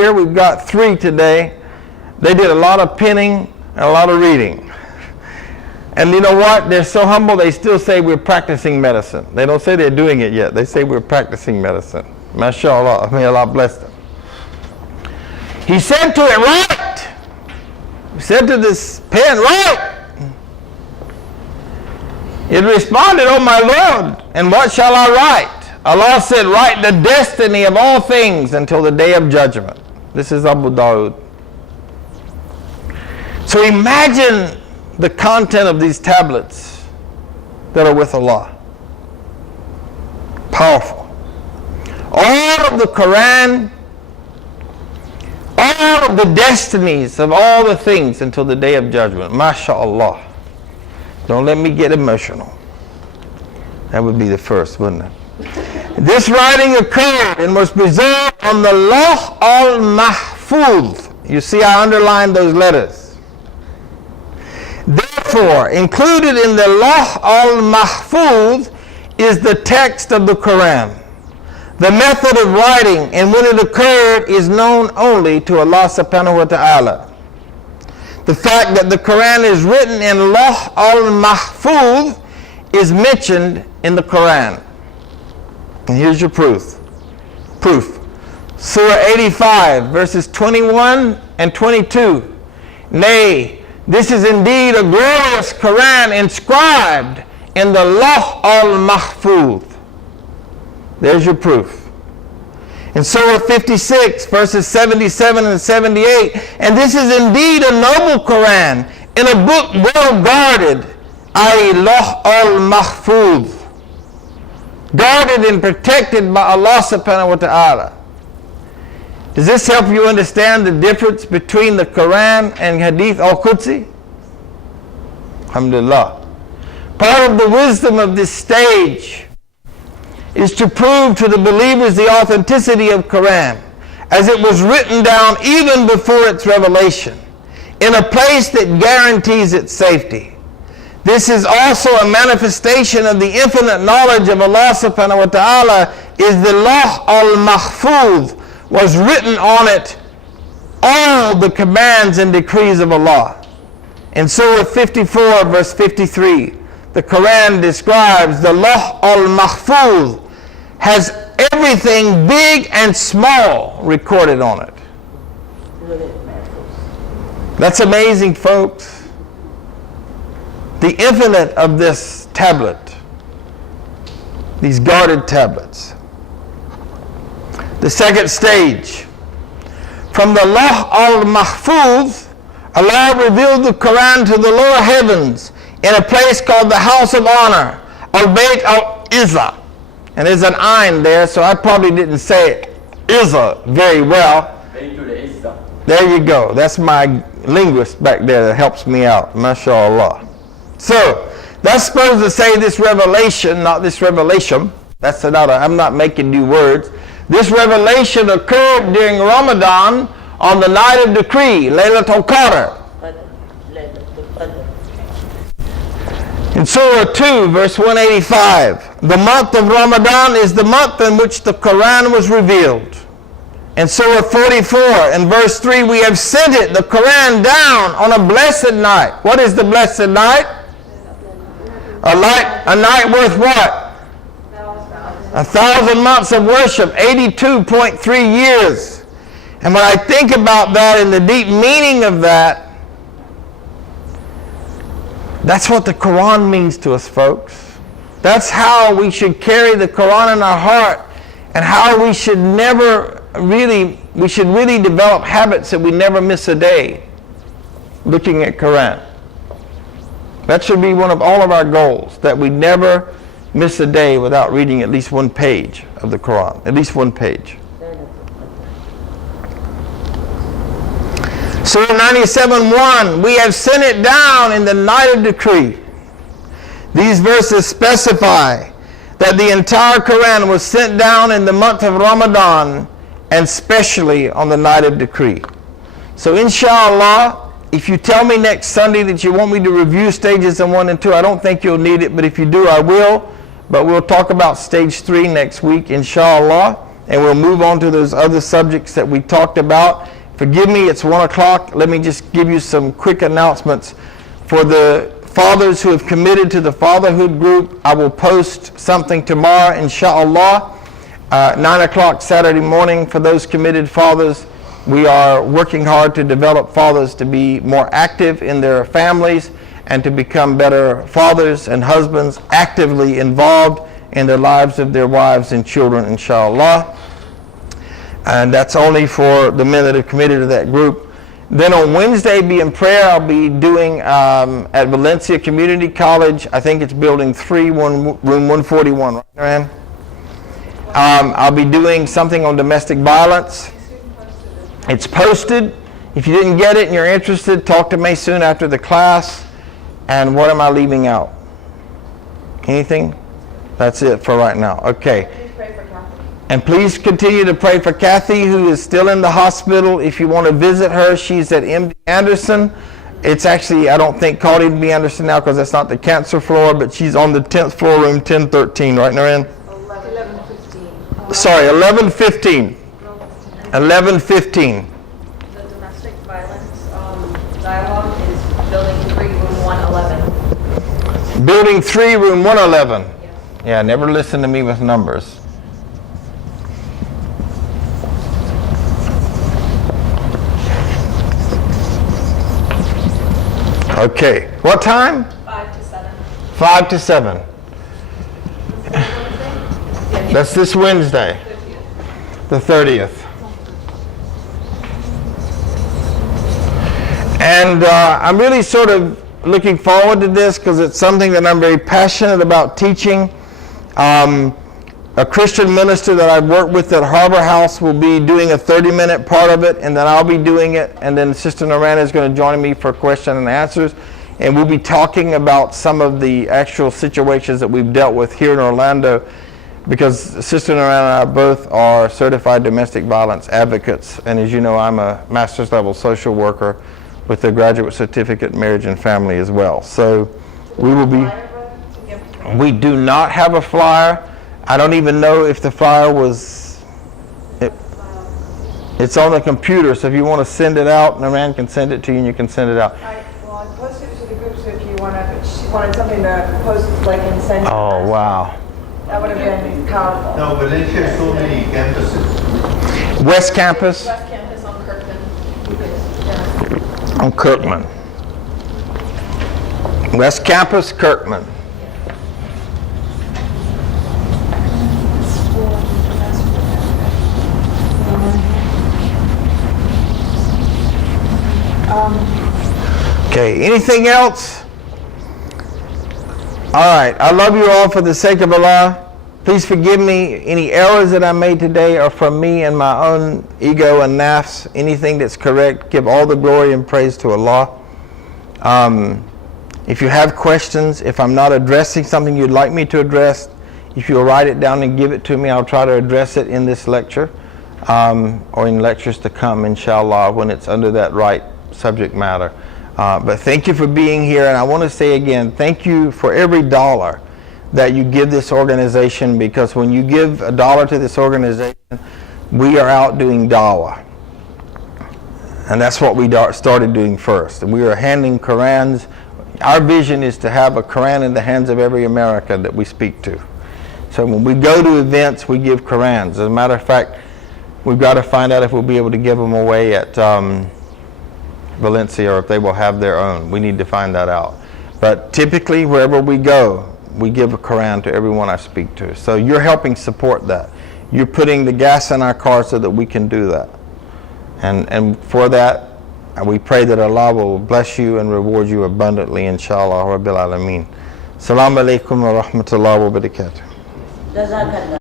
here. We've got 3 today. They did a lot of penning and a lot of reading. And you know what? They're so humble, they still say we're practicing medicine. They don't say they're doing it yet. They say we're practicing medicine. MashaAllah. May Allah bless them. He said to it, write. He said to this pen, write. It responded, oh my Lord, and what shall I write? Allah said, write the destiny of all things until the day of judgment. This is Abu Dawood. So imagine the content of these tablets that are with Allah. Powerful. All of the Quran, all of the destinies of all the things until the day of judgment. MashaAllah. Don't let me get emotional. That would be the first, wouldn't it? This writing occurred and was preserved on the Lawh al-Mahfuz. You see, I underlined those letters. Therefore, included in the Lawh al-Mahfuz is the text of the Quran. The method of writing and when it occurred is known only to Allah subhanahu wa ta'ala. The fact that the Quran is written in Lawh al-Mahfuz is mentioned in the Quran. And here's your proof. Surah 85, verses 21 and 22. Nay, this is indeed a glorious Quran inscribed in the Lawh al-Mahfuz. There's your proof. In Surah 56, verses 77 and 78, and this is indeed a noble Quran in a book well guarded, i.e. Lawh al-Mahfuz, guarded and protected by Allah subhanahu wa ta'ala. Does this help you understand the difference between the Quran and Hadith al-Qudsi? Alhamdulillah. Part of the wisdom of this stage is to prove to the believers the authenticity of Quran as it was written down even before its revelation in a place that guarantees its safety. This is also a manifestation of the infinite knowledge of Allah subhanahu wa ta'ala is the Lawh al-Mahfuz was written on it all the commands and decrees of Allah. In Surah 54 verse 53, the Quran describes the Lawh al-Mahfuz has everything big and small recorded on it. That's amazing, folks. The infinite of this tablet, these guarded tablets. The second stage. From the Lawh al-Mahfuz, Allah revealed the Quran to the lower heavens in a place called the House of Honor, al-Bayt al-Izzah. And there's an ayn there, so I probably didn't say Izzah very well. There you go. That's my linguist back there that helps me out. MashaAllah. So, that's supposed to say this revelation, not this revelation. That's another, I'm not making new words. This revelation occurred during Ramadan on the night of decree, Laylatul Qadr. In Surah 2, verse 185, the month of Ramadan is the month in which the Quran was revealed. In Surah 44, in verse 3, we have sent it, the Quran, down on a blessed night. What is the blessed night? A night worth what? 1,000 months of worship, 82.3 years. And when I think about that and the deep meaning of that, that's what the Quran means to us, folks. That's how we should carry the Quran in our heart and how we should really develop habits that we never miss a day looking at Quran. That should be one of all of our goals, that we never miss a day without reading at least one page of the Quran, at least one page. Surah 97:1, we have sent it down in the night of decree. These verses specify that the entire Quran was sent down in the month of Ramadan and especially on the night of decree. So inshallah, if you tell me next Sunday that you want me to review stages 1 and 2, I don't think you'll need it, but if you do, I will. But we'll talk about stage 3 next week, inshallah. and we'll move on to those other subjects that we talked about. Forgive me, it's 1 o'clock. Let me just give you some quick announcements. For the fathers who have committed to the fatherhood group, I will post something tomorrow, inshallah. 9 o'clock Saturday morning for those committed fathers. We are working hard to develop fathers to be more active in their families and to become better fathers and husbands, actively involved in the lives of their wives and children, inshallah. And that's only for the men that have committed to that group. Then on Wednesday, be in prayer. I'll be doing at Valencia Community College. I think it's building 3, room 141, right, Rand? I'll be doing something on domestic violence. It's posted. If you didn't get it and you're interested, talk to me soon after the class. And what am I leaving out? Anything? That's it for right now. Okay. Please pray for Kathy. And please continue to pray for Kathy, who is still in the hospital. If you want to visit her, she's at MD Anderson. It's actually, I don't think, called MD Anderson now because that's not the cancer floor, but she's on the 10th floor, room 1013, right, Naren? 11:15. Sorry, 1115. 1115. The domestic violence dialogue is building 3, room 111. Building 3, room 111. Yes. Yeah, never listen to me with numbers. Okay. What time? 5 to 7. 5 to 7. That's this Wednesday, the 30th. And I'm really sort of looking forward to this because it's something that I'm very passionate about teaching. A Christian minister that I've worked with at Harbor House will be doing a 30-minute part of it, and then I'll be doing it, and then Sister Narana is going to join me for question and answers, and we'll be talking about some of the actual situations that we've dealt with here in Orlando, because Sister Narana and I both are certified domestic violence advocates, and as you know, I'm a master's level social worker with a graduate certificate in marriage and family as well. So we will be, we do not have a flyer. I don't even know if the flyer was, it's on the computer, so if you want to send it out, Naran can send it to you and you can send it out. I posted it to the group, so if you she wanted something to post like and send. Oh, wow. That would have been powerful. No, Valencia has so many campuses. West Campus? West Campus on Kirkman. Yeah. On Kirkman. West Campus, Kirkman. Okay, anything else? All right, I love you all for the sake of Allah. Please forgive me. Any errors that I made today are from me and my own ego and nafs. Anything that's correct, give all the glory and praise to Allah. If you have questions, if I'm not addressing something you'd like me to address, if you'll write it down and give it to me, I'll try to address it in this lecture or in lectures to come, inshallah, when it's under that right subject matter. But thank you for being here, and I want to say again, thank you for every dollar that you give this organization, because when you give a dollar to this organization, we are out doing dawah. And that's what we started doing first. We are handing Qur'ans. Our vision is to have a Qur'an in the hands of every American that we speak to. So when we go to events, we give Qur'ans. As a matter of fact, we've got to find out if we'll be able to give them away at Valencia, or if they will have their own. We need to find that out. But typically, wherever we go, we give a Quran to everyone I speak to. So you're helping support that. You're putting the gas in our car so that we can do that. And for that, we pray that Allah will bless you and reward you abundantly, inshallah, Rabbil Alameen. Assalamu alaikum wa rahmatullahi wa barakatuh.